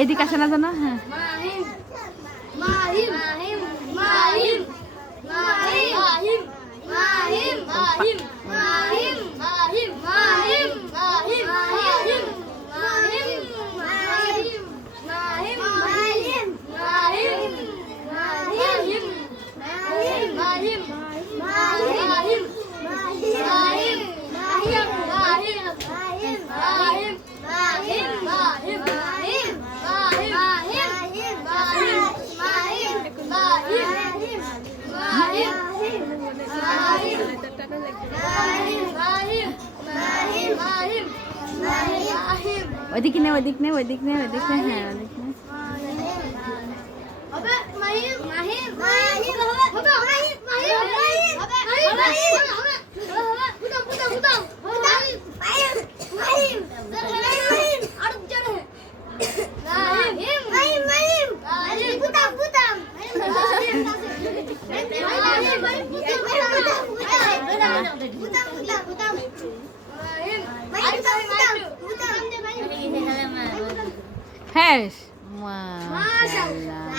এইদিকে আসে না জানো হ্যাঁ। ওদিক নে ওদিক নে ওদিক নে ওদিক নে হ্যাঁ ওদিক নে Yes. Mashallah.